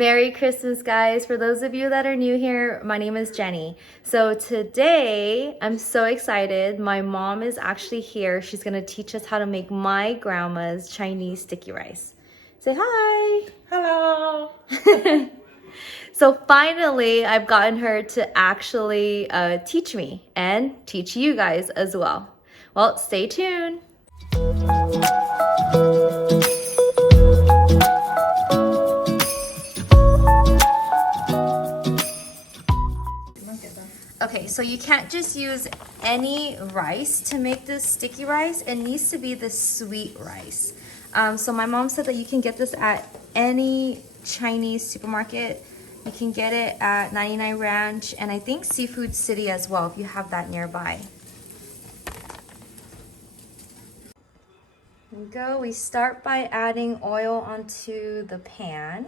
Merry Christmas, guys. For those of you that are new here, my name is Jenny. So today, I'm so excited. My mom is actually here. She's gonna teach us how to make my grandma's Chinese sticky rice. Say hi. Hello. So finally, I've gotten her to actually teach me and teach you guys as well. Well, stay tuned. Okay, so you can't just use any rice to make this sticky rice. It needs to be the sweet rice. So my mom said that you can get this at any Chinese supermarket. You can get it at 99 Ranch and I think Seafood City as well if you have that nearby. Here we go. We start by adding oil onto the pan.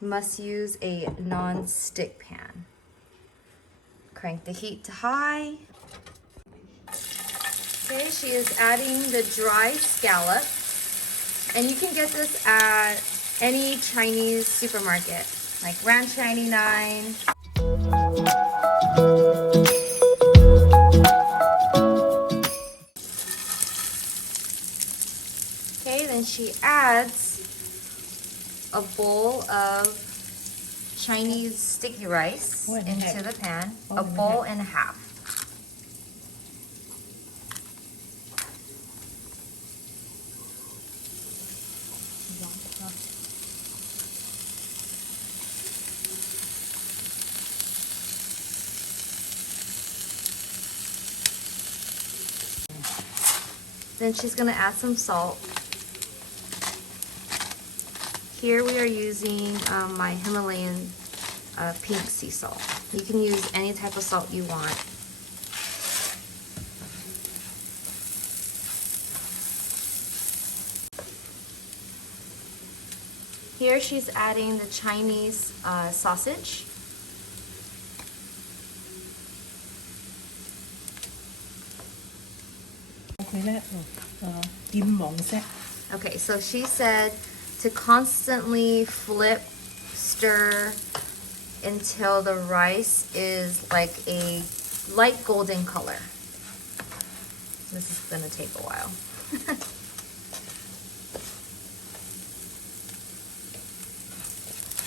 You must use a non-stick pan. Crank the heat to high. Okay, she is adding the dry scallop. And you can get this at any Chinese supermarket, like Ranch 99. Okay, then she adds a bowl of Chinese sticky rice into the pan, a bowl and a half. Then she's gonna add some salt. Here we are using my Himalayan pink sea salt. You can use any type of salt you want. Here she's adding the Chinese sausage. Okay, so she said to constantly flip, stir until the rice is like a light golden color. This is gonna take a while.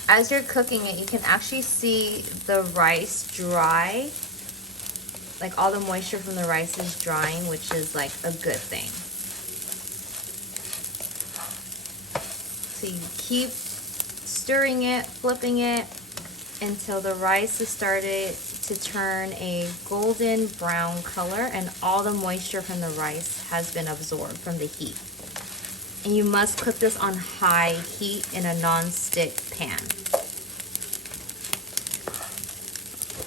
As you're cooking it, you can actually see the rice dry. Like all the moisture from the rice is drying, which is like a good thing. So you keep stirring it, flipping it until the rice has started to turn a golden brown color and all the moisture from the rice has been absorbed from the heat. And you must cook this on high heat in a non-stick pan.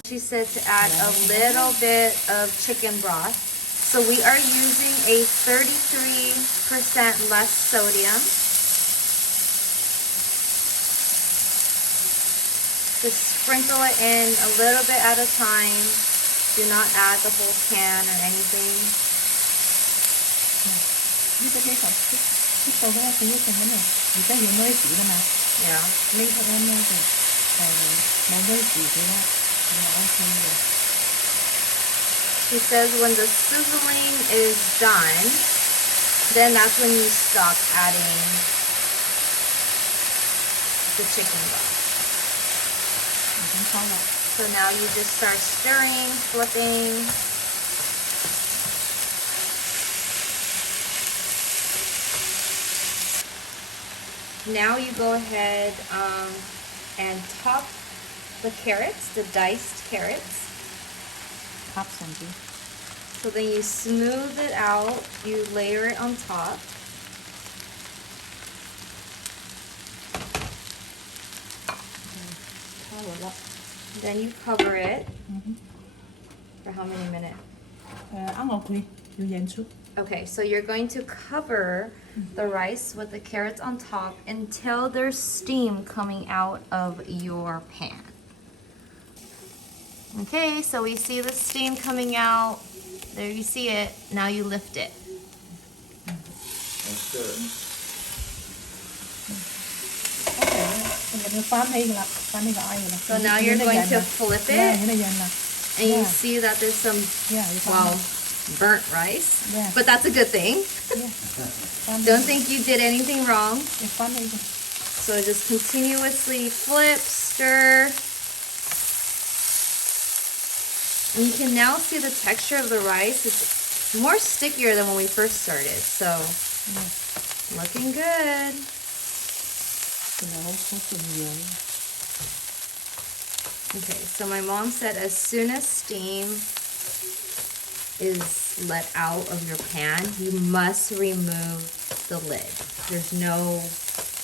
She said to add a little bit of chicken broth. So we are using a 33% less sodium. Just sprinkle it in a little bit at a time. Do not add the whole can or anything. She says when the sizzling is done, then that's when you stop adding the chicken broth. So now you just start stirring, flipping. Now you go ahead and top the carrots, the diced carrots. So then you smooth it out, you layer it on top. Then you cover it for how many minutes? Okay, so you're going to cover the rice with the carrots on top until there's steam coming out of your pan. Okay, so we see the steam coming out. There you see it. Now you lift it. That's good. So now you're going to flip it, and you see that there's some, well, burnt rice, but that's a good thing. Don't think you did anything wrong. So just continuously flip, stir. And you can now see the texture of the rice. It's more stickier than when we first started. So, looking good. Okay, so my mom said as soon as steam is let out of your pan, you must remove the lid. There's no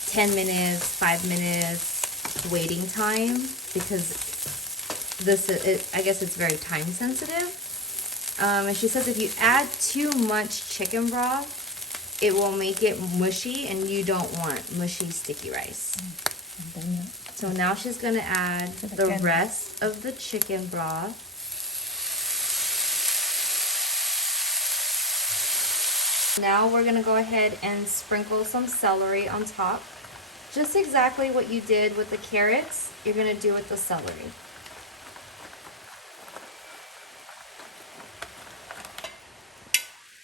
10 minutes, 5 minutes waiting time, because I guess it's very time sensitive. And she says if you add too much chicken broth, it will make it mushy, and you don't want mushy, sticky rice. So now she's gonna add the rest of the chicken broth. Now we're gonna go ahead and sprinkle some celery on top. Just exactly what you did with the carrots, you're gonna do with the celery.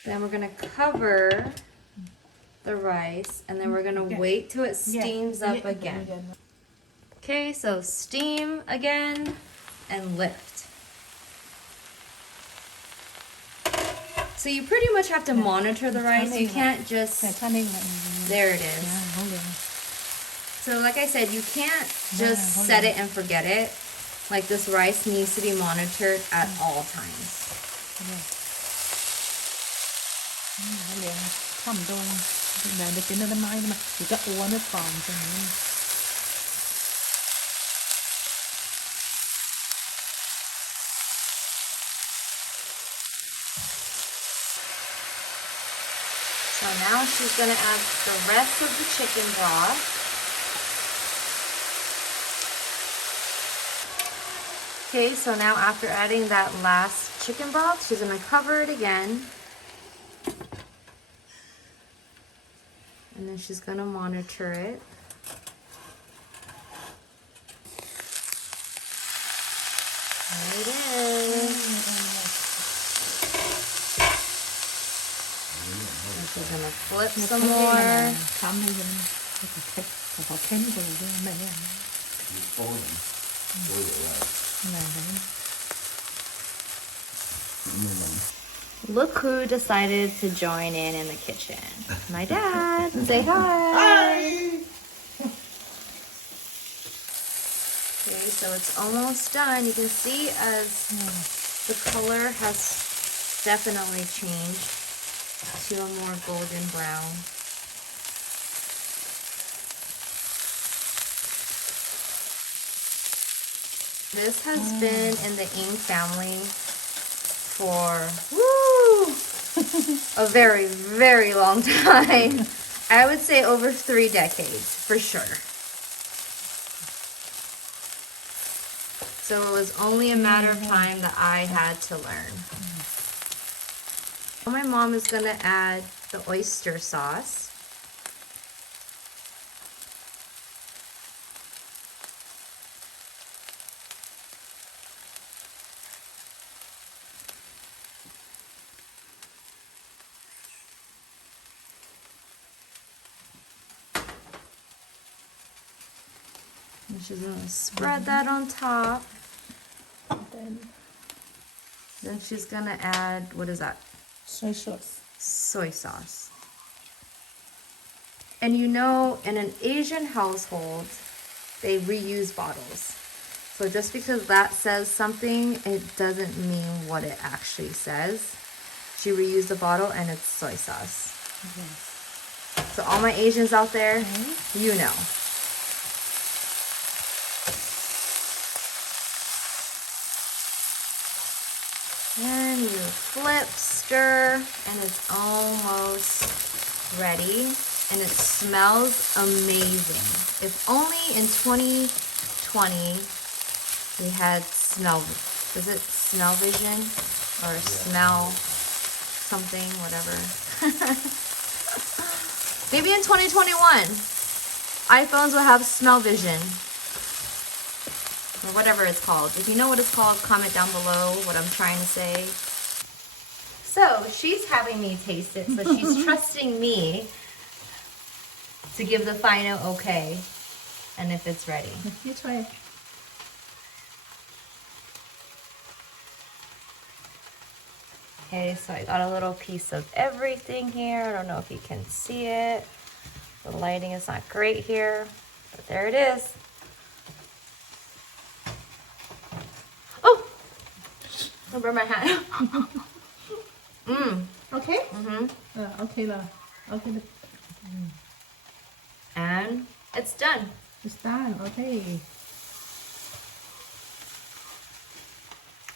Then we're gonna cover the rice, and then we're gonna wait till it steams up again. Okay, so steam again and lift. So you pretty much have to monitor the rice. You can't just, there it is. So like I said, you can't just set it and forget it. Like, this rice needs to be monitored at all times. So now she's going to add the rest of the chicken broth. Okay, so now after adding that last chicken broth, she's going to cover it again. And then she's going to monitor it. There it is. And she's going to flip some more. Look who decided to join in the kitchen. My dad. Say hi. Hi. Okay, so it's almost done. You can see as the color has definitely changed to a more golden brown. This has been in the Eng family for a very, very long time. I would say over 3 decades, for sure. So it was only a matter of time that I had to learn. My mom is going to add the oyster sauce. And she's going to spread that on top. Then she's going to add, what is that? Soy sauce. Soy sauce. And you know, in an Asian household, they reuse bottles. So just because that says something, it doesn't mean what it actually says. She reused the bottle and it's soy sauce. Yes. So all my Asians out there, you know. And you flip, stir, and it's almost ready. And it smells amazing. If only in 2020 we had smell, is it smell vision? Or smell something, whatever. Maybe in 2021, iPhones will have smell vision. or whatever it's called. If you know what it's called, comment down below what I'm trying to say. So she's having me taste it, so she's trusting me to give the final okay, and if it's ready. You try it. Okay, so I got a little piece of everything here. I don't know if you can see it. The lighting is not great here, but there it is. Oh! I burned my hand. Okay? Mm-hmm. Okay lah. Okay. And it's done. It's done. Okay.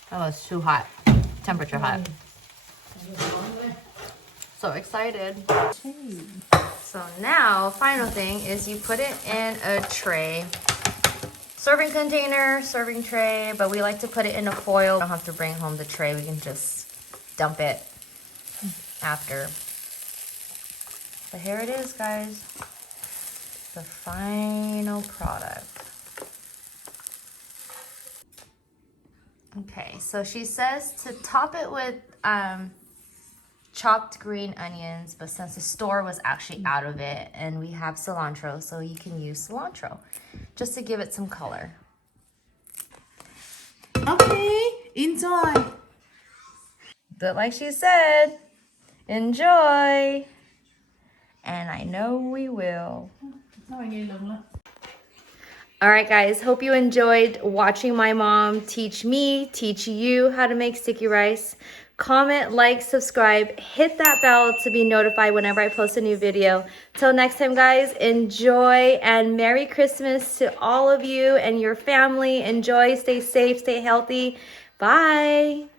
That was too hot. Temperature hot. So excited. Okay. So now, final thing is you put it in a tray. Serving container, serving tray, but we like to put it in a foil. We don't have to bring home the tray. We can just dump it after. But here it is, guys. The final product. Okay, so she says to top it with chopped green onions, but since the store was actually out of it, and we have cilantro, so you can use cilantro just to give it some color. Okay. Enjoy. But like she said, enjoy. And I know we will. All right, guys, hope you enjoyed watching my mom teach me, teach you how to make sticky rice. Comment, like, subscribe, hit that bell to be notified whenever I post a new video. Till next time, guys, enjoy and Merry Christmas to all of you and your family. Enjoy, stay safe, stay healthy. Bye.